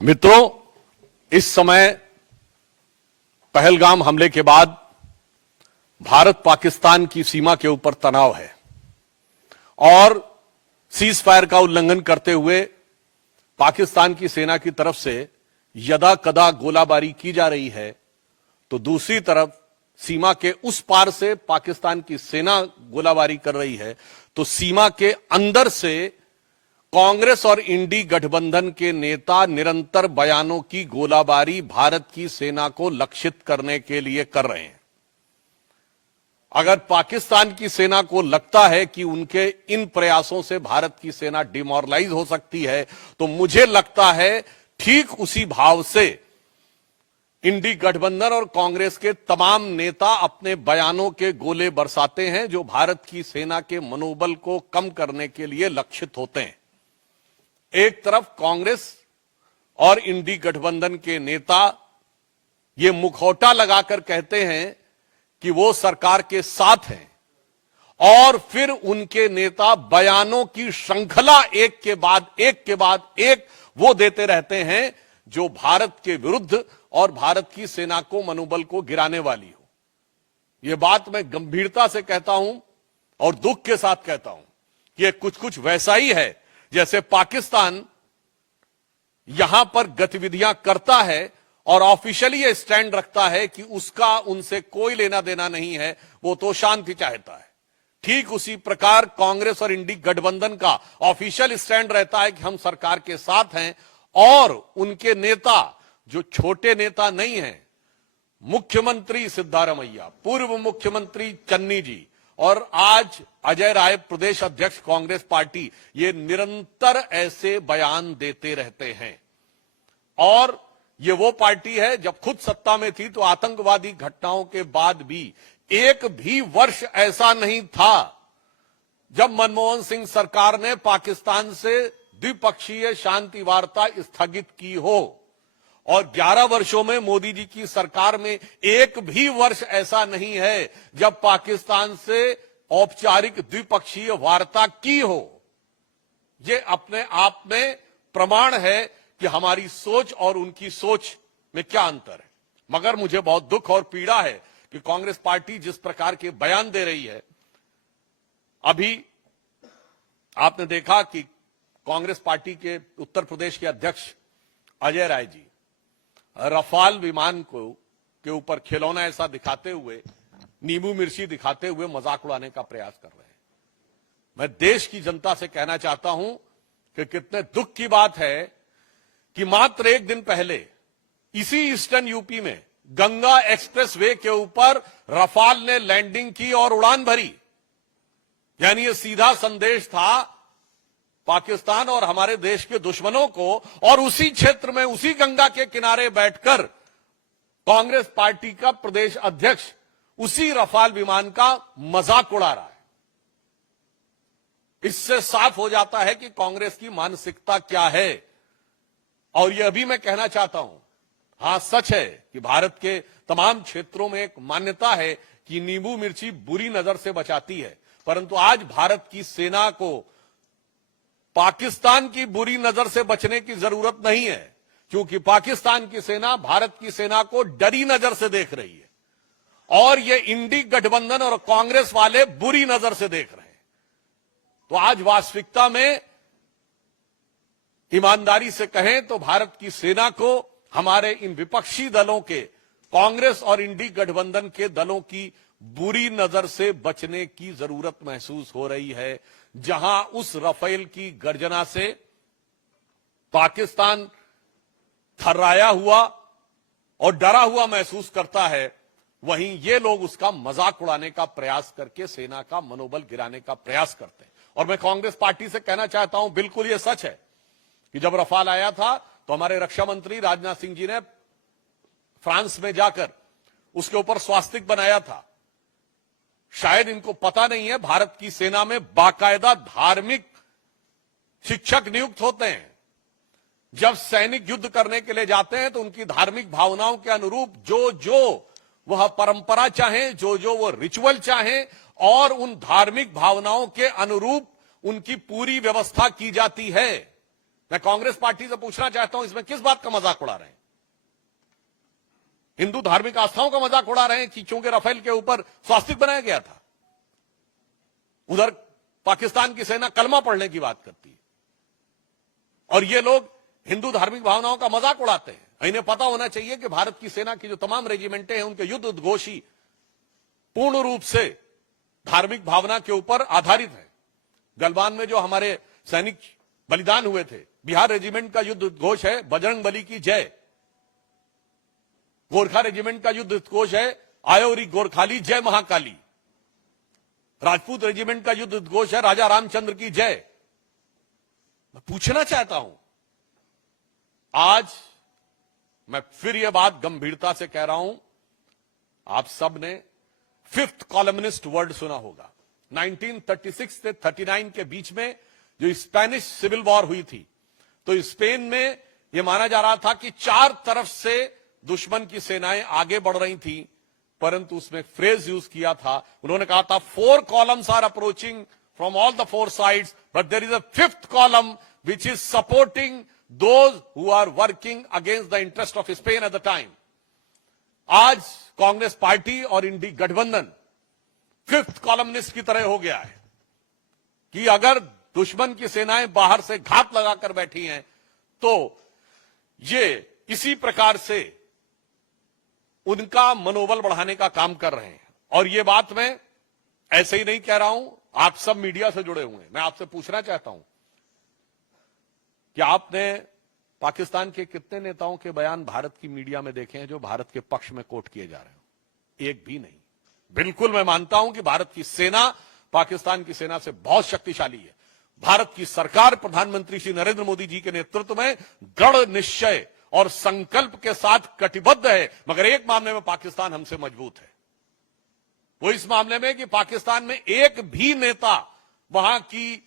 मित्रों, इस समय पहलगाम हमले के बाद भारत पाकिस्तान की सीमा के ऊपर तनाव है और सीज फायर का उल्लंघन करते हुए पाकिस्तान की सेना की तरफ से यदा कदा गोलाबारी की जा रही है, तो दूसरी तरफ सीमा के उस पार से पाकिस्तान की सेना गोलाबारी कर रही है, तो सीमा के अंदर से कांग्रेस और इंडी गठबंधन के नेता निरंतर बयानों की गोलाबारी भारत की सेना को लक्षित करने के लिए कर रहे हैं। अगर पाकिस्तान की सेना को लगता है कि उनके इन प्रयासों से भारत की सेना डिमोरलाइज हो सकती है, तो मुझे लगता है ठीक उसी भाव से इंडी गठबंधन और कांग्रेस के तमाम नेता अपने बयानों के गोले बरसाते हैं, जो भारत की सेना के मनोबल को कम करने के लिए लक्षित होते हैं। एक तरफ कांग्रेस और इंडी गठबंधन के नेता ये मुखौटा लगाकर कहते हैं कि वो सरकार के साथ हैं, और फिर उनके नेता बयानों की श्रृंखला एक के बाद एक वो देते रहते हैं जो भारत के विरुद्ध और भारत की सेना को मनोबल को गिराने वाली हो। यह बात मैं गंभीरता से कहता हूं और दुख के साथ कहता हूं कि यह कुछ वैसा ही है जैसे पाकिस्तान यहां पर गतिविधियां करता है और ऑफिशियली यह स्टैंड रखता है कि उसका उनसे कोई लेना देना नहीं है, वो तो शांति चाहता है। ठीक उसी प्रकार कांग्रेस और इंडी गठबंधन का ऑफिशियल स्टैंड रहता है कि हम सरकार के साथ हैं, और उनके नेता जो छोटे नेता नहीं हैं, मुख्यमंत्री सिद्धारमैया, पूर्व मुख्यमंत्री चन्नी जी और आज अजय राय प्रदेश अध्यक्ष कांग्रेस पार्टी, ये निरंतर ऐसे बयान देते रहते हैं। और ये वो पार्टी है, जब खुद सत्ता में थी तो आतंकवादी घटनाओं के बाद भी एक भी वर्ष ऐसा नहीं था जब मनमोहन सिंह सरकार ने पाकिस्तान से द्विपक्षीय शांति वार्ता स्थगित की हो, और 11 वर्षों में मोदी जी की सरकार में एक भी वर्ष ऐसा नहीं है जब पाकिस्तान से औपचारिक द्विपक्षीय वार्ता की हो। ये अपने आप में प्रमाण है कि हमारी सोच और उनकी सोच में क्या अंतर है। मगर मुझे बहुत दुख और पीड़ा है कि कांग्रेस पार्टी जिस प्रकार के बयान दे रही है, अभी आपने देखा कि कांग्रेस पार्टी के उत्तर प्रदेश के अध्यक्ष अजय राय जी रफाल विमान के ऊपर खिलौना ऐसा दिखाते हुए, नींबू मिर्ची दिखाते हुए मजाक उड़ाने का प्रयास कर रहे हैं। मैं देश की जनता से कहना चाहता हूं कि कितने दुख की बात है कि मात्र एक दिन पहले इसी ईस्टर्न यूपी में गंगा एक्सप्रेस वे के ऊपर रफाल ने लैंडिंग की और उड़ान भरी। यानी यह सीधा संदेश था पाकिस्तान और हमारे देश के दुश्मनों को, और उसी क्षेत्र में उसी गंगा के किनारे बैठकर कांग्रेस पार्टी का प्रदेश अध्यक्ष उसी रफाल विमान का मजाक उड़ा रहा है। इससे साफ हो जाता है कि कांग्रेस की मानसिकता क्या है। और यह भी मैं कहना चाहता हूं, हां सच है कि भारत के तमाम क्षेत्रों में एक मान्यता है कि नींबू मिर्ची बुरी नजर से बचाती है, परंतु आज भारत की सेना को पाकिस्तान की बुरी नजर से बचने की जरूरत नहीं है, क्योंकि पाकिस्तान की सेना भारत की सेना को डरी नजर से देख रही है, और ये इंडी गठबंधन और कांग्रेस वाले बुरी नजर से देख रहे हैं। तो आज वास्तविकता में ईमानदारी से कहें तो भारत की सेना को हमारे इन विपक्षी दलों के, कांग्रेस और इंडी गठबंधन के दलों की बुरी नजर से बचने की जरूरत महसूस हो रही है। जहां उस रफेल की गर्जना से पाकिस्तान थर्राया हुआ और डरा हुआ महसूस करता है, वहीं ये लोग उसका मजाक उड़ाने का प्रयास करके सेना का मनोबल गिराने का प्रयास करते हैं। और मैं कांग्रेस पार्टी से कहना चाहता हूं, बिल्कुल ये सच है कि जब रफाल आया था तो हमारे रक्षा मंत्री राजनाथ सिंह जी ने फ्रांस में जाकर उसके ऊपर स्वास्तिक बनाया था। शायद इनको पता नहीं है, भारत की सेना में बाकायदा धार्मिक शिक्षक नियुक्त होते हैं। जब सैनिक युद्ध करने के लिए जाते हैं तो उनकी धार्मिक भावनाओं के अनुरूप जो वह परंपरा चाहे, जो वो रिचुअल चाहे, और उन धार्मिक भावनाओं के अनुरूप उनकी पूरी व्यवस्था की जाती है। मैं कांग्रेस पार्टी से पूछना चाहता हूं, इसमें किस बात का मजाक उड़ा रहे हैं? हिंदू धार्मिक आस्थाओं का मजाक उड़ा रहे हैं कि चूंकि राफेल के ऊपर स्वास्तिक बनाया गया था। उधर पाकिस्तान की सेना कलमा पढ़ने की बात करती है और ये लोग हिंदू धार्मिक भावनाओं का मजाक उड़ाते हैं। इन्हें पता होना चाहिए कि भारत की सेना की जो तमाम रेजिमेंटें हैं उनके युद्ध उद्घोष पूर्ण रूप से धार्मिक भावना के ऊपर आधारित है। गलवान में जो हमारे सैनिक बलिदान हुए थे, बिहार रेजिमेंट का युद्ध उद्घोष है बजरंग बली की जय। गोरखा रेजिमेंट का युद्ध उद्घोष है आयोरी गोरखाली जय महाकाली। राजपूत रेजिमेंट का युद्ध उद्घोष है राजा रामचंद्र की जय। मैं पूछना चाहता हूं, आज मैं फिर यह बात गंभीरता से कह रहा हूं, आप सब ने फिफ्थ कॉलमनिस्ट वर्ड सुना होगा। 1936 से 39 के बीच में जो स्पेनिश सिविल वॉर हुई थी, तो स्पेन में यह माना जा रहा था कि चार तरफ से दुश्मन की सेनाएं आगे बढ़ रही थी, परंतु उसमें फ्रेज यूज किया था, उन्होंने कहा था 4 columns are approaching from all the 4 sides, but there is a 5th column which is supporting those who are working against the interest of Spain at the time. आज कांग्रेस पार्टी और इंडी गठबंधन 5th columnist की तरह हो गया है कि अगर दुश्मन की सेनाएं बाहर से घात लगाकर बैठी हैं तो ये इसी प्रकार से उनका मनोबल बढ़ाने का काम कर रहे हैं। और ये बात मैं ऐसे ही नहीं कह रहा हूं, आप सब मीडिया से जुड़े हुए हैं। मैं आपसे पूछना चाहता हूं कि आपने पाकिस्तान के कितने नेताओं के बयान भारत की मीडिया में देखे हैं जो भारत के पक्ष में कोट किए जा रहे हो? एक भी नहीं। बिल्कुल मैं मानता हूं कि भारत की सेना पाकिस्तान की सेना से बहुत शक्तिशाली है। भारत की सरकार प्रधानमंत्री श्री नरेंद्र मोदी जी के नेतृत्व में दृढ़ निश्चय और संकल्प के साथ कटिबद्ध है, मगर एक मामले में पाकिस्तान हमसे मजबूत है। वो इस मामले में कि पाकिस्तान में एक भी नेता वहां की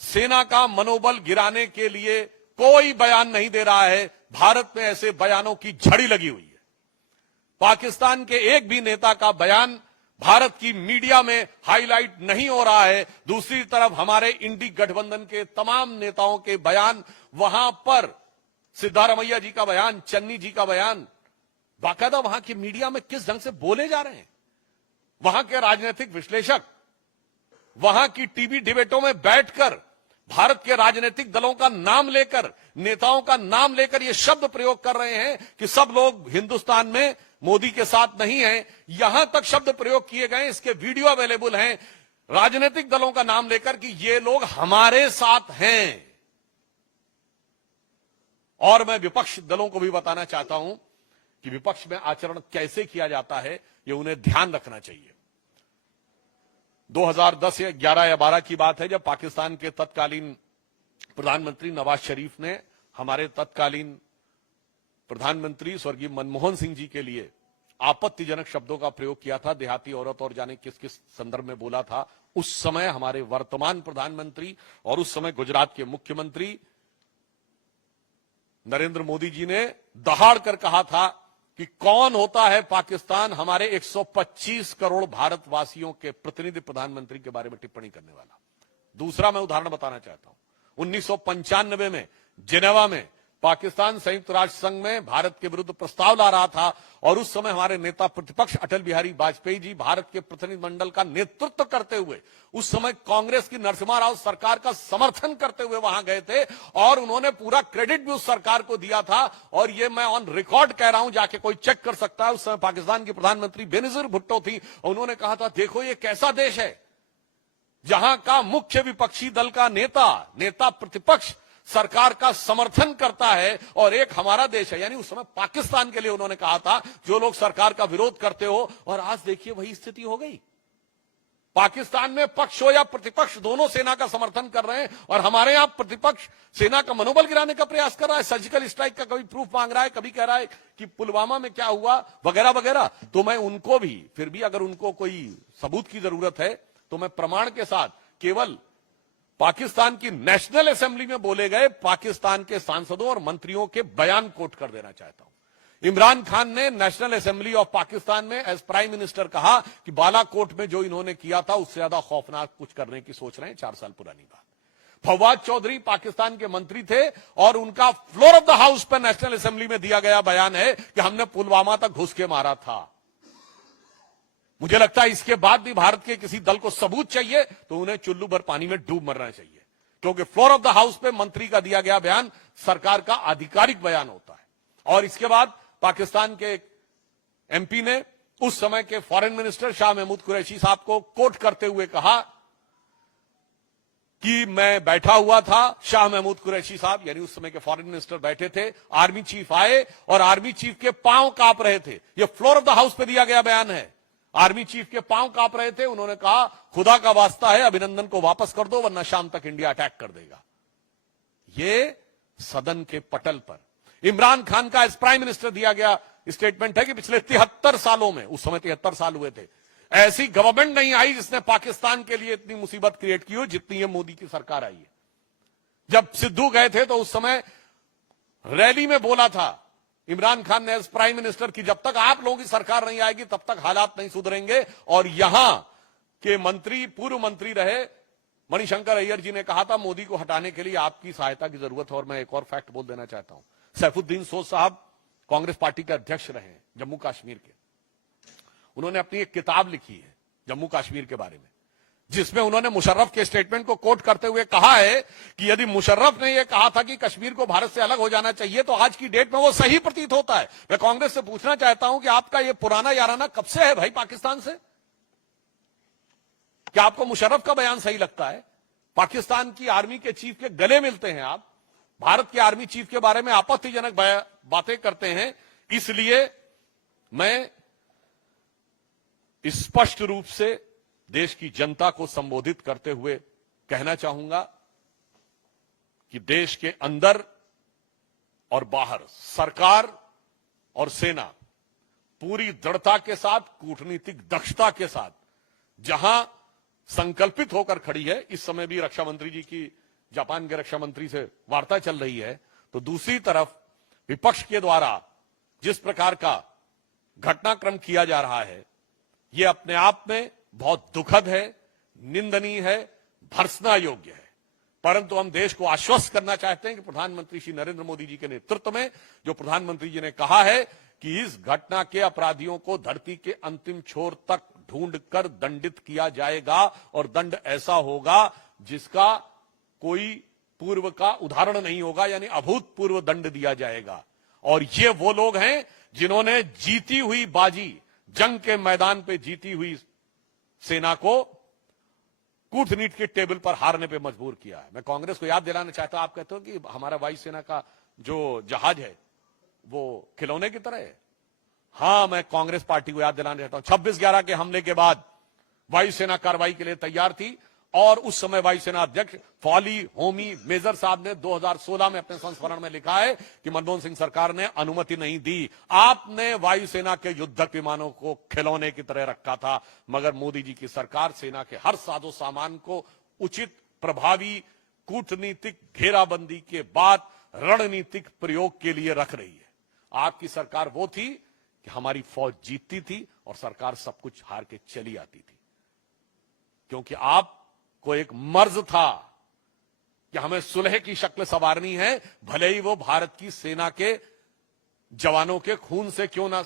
सेना का मनोबल गिराने के लिए कोई बयान नहीं दे रहा है। भारत में ऐसे बयानों की झड़ी लगी हुई है। पाकिस्तान के एक भी नेता का बयान भारत की मीडिया में हाईलाइट नहीं हो रहा है। दूसरी तरफ हमारे इंडी गठबंधन के तमाम नेताओं के बयान, वहां पर सिद्धारमैया जी का बयान, चन्नी जी का बयान, बाकायदा वहां की मीडिया में किस ढंग से बोले जा रहे हैं। वहां के राजनीतिक विश्लेषक वहां की टीवी डिबेटों में बैठकर भारत के राजनीतिक दलों का नाम लेकर, नेताओं का नाम लेकर यह शब्द प्रयोग कर रहे हैं कि सब लोग हिंदुस्तान में मोदी के साथ नहीं हैं। यहां तक शब्द प्रयोग किए गए, इसके वीडियो अवेलेबल हैं, राजनीतिक दलों का नाम लेकर कि ये लोग हमारे साथ हैं। और मैं विपक्ष दलों को भी बताना चाहता हूं कि विपक्ष में आचरण कैसे किया जाता है, यह उन्हें ध्यान रखना चाहिए। 2010 या 11 या 12 की बात है जब पाकिस्तान के तत्कालीन प्रधानमंत्री नवाज शरीफ ने हमारे तत्कालीन प्रधानमंत्री स्वर्गीय मनमोहन सिंह जी के लिए आपत्तिजनक शब्दों का प्रयोग किया था। देहाती औरत और जाने किस किस संदर्भ में बोला था। उस समय हमारे वर्तमान प्रधानमंत्री और उस समय गुजरात के मुख्यमंत्री नरेंद्र मोदी जी ने दहाड़ कर कहा था कि कौन होता है पाकिस्तान हमारे 125 करोड़ भारतवासियों के प्रतिनिधि प्रधानमंत्री के बारे में टिप्पणी करने वाला। दूसरा मैं उदाहरण बताना चाहता हूं, 1995 में जिनेवा में पाकिस्तान संयुक्त राष्ट्र संघ में भारत के विरुद्ध प्रस्ताव ला रहा था और उस समय हमारे नेता प्रतिपक्ष अटल बिहारी वाजपेयी जी भारत के प्रतिनिधिमंडल का नेतृत्व करते हुए उस समय कांग्रेस की नरसिम्हा राव सरकार का समर्थन करते हुए वहां गए थे और उन्होंने पूरा क्रेडिट भी उस सरकार को दिया था। और ये मैं ऑन रिकॉर्ड कह रहा हूं, जाके कोई चेक कर सकता है। उस समय पाकिस्तान की प्रधानमंत्री बेनजीर भुट्टो थी और उन्होंने कहा था देखो ये कैसा देश है जहां का मुख्य विपक्षी दल का नेता प्रतिपक्ष सरकार का समर्थन करता है और एक हमारा देश है। यानी उस समय पाकिस्तान के लिए उन्होंने कहा था जो लोग सरकार का विरोध करते हो। और आज देखिए वही स्थिति हो गई। पाकिस्तान में पक्ष हो या प्रतिपक्ष दोनों सेना का समर्थन कर रहे हैं और हमारे यहां प्रतिपक्ष सेना का मनोबल गिराने का प्रयास कर रहा है। सर्जिकल स्ट्राइक का कभी प्रूफ मांग रहा है, कभी कह रहा है कि पुलवामा में क्या हुआ वगैरह वगैरह। तो मैं उनको भी फिर भी अगर उनको कोई सबूत की जरूरत है तो मैं प्रमाण के साथ केवल पाकिस्तान की नेशनल असेंबली में बोले गए पाकिस्तान के सांसदों और मंत्रियों के बयान कोट कर देना चाहता हूं। इमरान खान ने नेशनल असेंबली ऑफ पाकिस्तान में एज प्राइम मिनिस्टर कहा कि बालाकोट में जो इन्होंने किया था उससे ज्यादा खौफनाक कुछ करने की सोच रहे हैं। 4 साल पुरानी बात। फवाद चौधरी पाकिस्तान के मंत्री थे और उनका फ्लोर ऑफ द हाउस पर नेशनल असेंबली में दिया गया बयान है कि हमने पुलवामा तक घुस के मारा था। मुझे लगता है इसके बाद भी भारत के किसी दल को सबूत चाहिए तो उन्हें चुल्लू भर पानी में डूब मरना चाहिए, क्योंकि फ्लोर ऑफ द हाउस पे मंत्री का दिया गया बयान सरकार का आधिकारिक बयान होता है। और इसके बाद पाकिस्तान के एमपी ने उस समय के फॉरेन मिनिस्टर शाह महमूद कुरैशी साहब को कोट करते हुए कहा कि मैं बैठा हुआ था, शाह महमूद कुरैशी साहब यानी उस समय के फॉरेन मिनिस्टर बैठे थे, आर्मी चीफ आए और आर्मी चीफ के पांव कांप रहे थे। यह फ्लोर ऑफ द हाउस पे दिया गया बयान है। आर्मी चीफ के पांव कांप रहे थे, उन्होंने कहा खुदा का वास्ता है अभिनंदन को वापस कर दो वरना शाम तक इंडिया अटैक कर देगा। यह सदन के पटल पर इमरान खान का एज प्राइम मिनिस्टर दिया गया स्टेटमेंट है कि पिछले 73 सालों में, उस समय 73 साल हुए थे, ऐसी गवर्नमेंट नहीं आई जिसने पाकिस्तान के लिए इतनी मुसीबत क्रिएट की हो जितनी ये मोदी की सरकार आई है। जब सिद्धू गए थे तो उस समय रैली में बोला था इमरान खान ने एज प्राइम मिनिस्टर की जब तक आप लोगों की सरकार नहीं आएगी तब तक हालात नहीं सुधरेंगे। और यहां के मंत्री, पूर्व मंत्री रहे मणिशंकर अय्यर जी ने कहा था मोदी को हटाने के लिए आपकी सहायता की जरूरत है। और मैं एक और फैक्ट बोल देना चाहता हूं, सैफुद्दीन सोज साहब कांग्रेस पार्टी के अध्यक्ष रहे हैं जम्मू कश्मीर के। उन्होंने अपनी एक किताब लिखी है जम्मू कश्मीर के बारे में, जिसमें उन्होंने मुशर्रफ के स्टेटमेंट को कोट करते हुए कहा है कि यदि मुशर्रफ ने यह कहा था कि कश्मीर को भारत से अलग हो जाना चाहिए तो आज की डेट में वो सही प्रतीत होता है। मैं कांग्रेस से पूछना चाहता हूं कि आपका यह पुराना याराना कब से है भाई पाकिस्तान से? क्या आपको मुशर्रफ का बयान सही लगता है? पाकिस्तान की आर्मी के चीफ के गले मिलते हैं आप, भारत के आर्मी चीफ के बारे में आपत्तिजनक बातें करते हैं। इसलिए मैं स्पष्ट रूप से देश की जनता को संबोधित करते हुए कहना चाहूंगा कि देश के अंदर और बाहर सरकार और सेना पूरी दृढ़ता के साथ, कूटनीतिक दक्षता के साथ जहां संकल्पित होकर खड़ी है। इस समय भी रक्षा मंत्री जी की जापान के रक्षा मंत्री से वार्ता चल रही है, तो दूसरी तरफ विपक्ष के द्वारा जिस प्रकार का घटनाक्रम किया जा रहा है यह अपने आप में बहुत दुखद है, निंदनीय है, भर्त्सना योग्य है। परंतु हम देश को आश्वस्त करना चाहते हैं कि प्रधानमंत्री श्री नरेंद्र मोदी जी के नेतृत्व में जो प्रधानमंत्री जी ने कहा है कि इस घटना के अपराधियों को धरती के अंतिम छोर तक ढूंढकर दंडित किया जाएगा और दंड ऐसा होगा जिसका कोई पूर्व का उदाहरण नहीं होगा, यानी अभूतपूर्व दंड दिया जाएगा। और ये वो लोग हैं जिन्होंने जीती हुई बाजी, जंग के मैदान पे जीती हुई सेना को कूटनीति के टेबल पर हारने पे मजबूर किया है। मैं कांग्रेस को याद दिलाना चाहता हूं, आप कहते हो कि हमारा वायुसेना का जो जहाज है वो खिलौने की तरह है। हां, मैं कांग्रेस पार्टी को याद दिलाना चाहता हूं 26/11 के हमले के बाद वायुसेना कार्रवाई के लिए तैयार थी और उस समय वायुसेना अध्यक्ष फौली होमी मेजर साहब ने 2016 में अपने संस्मरण में लिखा है कि मनमोहन सिंह सरकार ने अनुमति नहीं दी। आपने वायुसेना के युद्धक विमानों को खिलौने की तरह रखा था, मगर मोदी जी की सरकार सेना के हर साजो सामान को उचित, प्रभावी कूटनीतिक घेराबंदी के बाद रणनीतिक प्रयोग के लिए रख रही है। आपकी सरकार वो थी कि हमारी फौज जीतती थी और सरकार सब कुछ हार के चली आती थी, क्योंकि आप को एक मर्ज था कि हमें सुलह की शक्ल संवारनी है, भले ही वो भारत की सेना के जवानों के खून से क्यों ना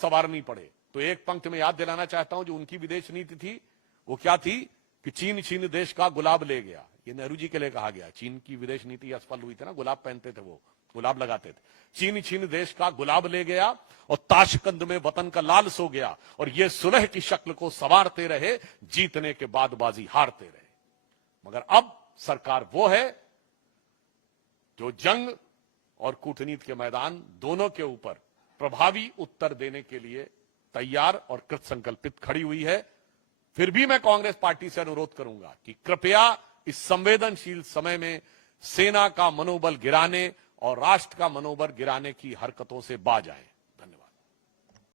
संवारनी पड़े। तो एक पंक्ति में याद दिलाना चाहता हूं जो उनकी विदेश नीति थी वो क्या थी कि चीन छीन देश का गुलाब ले गया। ये नेहरू जी के लिए कहा गया। चीन की विदेश नीति असफल हुई थी ना, गुलाब पहनते थे वो, गुलाब लगाते थे। चीन छीन देश का गुलाब ले गया और ताशकंद में वतन का लाल सो गया। और ये सुलह की शक्ल को संवारते रहे, जीतने के बाद बाजी हारते रहे। मगर अब सरकार वो है जो जंग और कूटनीति के मैदान दोनों के ऊपर प्रभावी उत्तर देने के लिए तैयार और कृत संकल्पित खड़ी हुई है। फिर भी मैं कांग्रेस पार्टी से अनुरोध करूंगा कि कृपया इस संवेदनशील समय में सेना का मनोबल गिराने और राष्ट्र का मनोबल गिराने की हरकतों से बाज आए।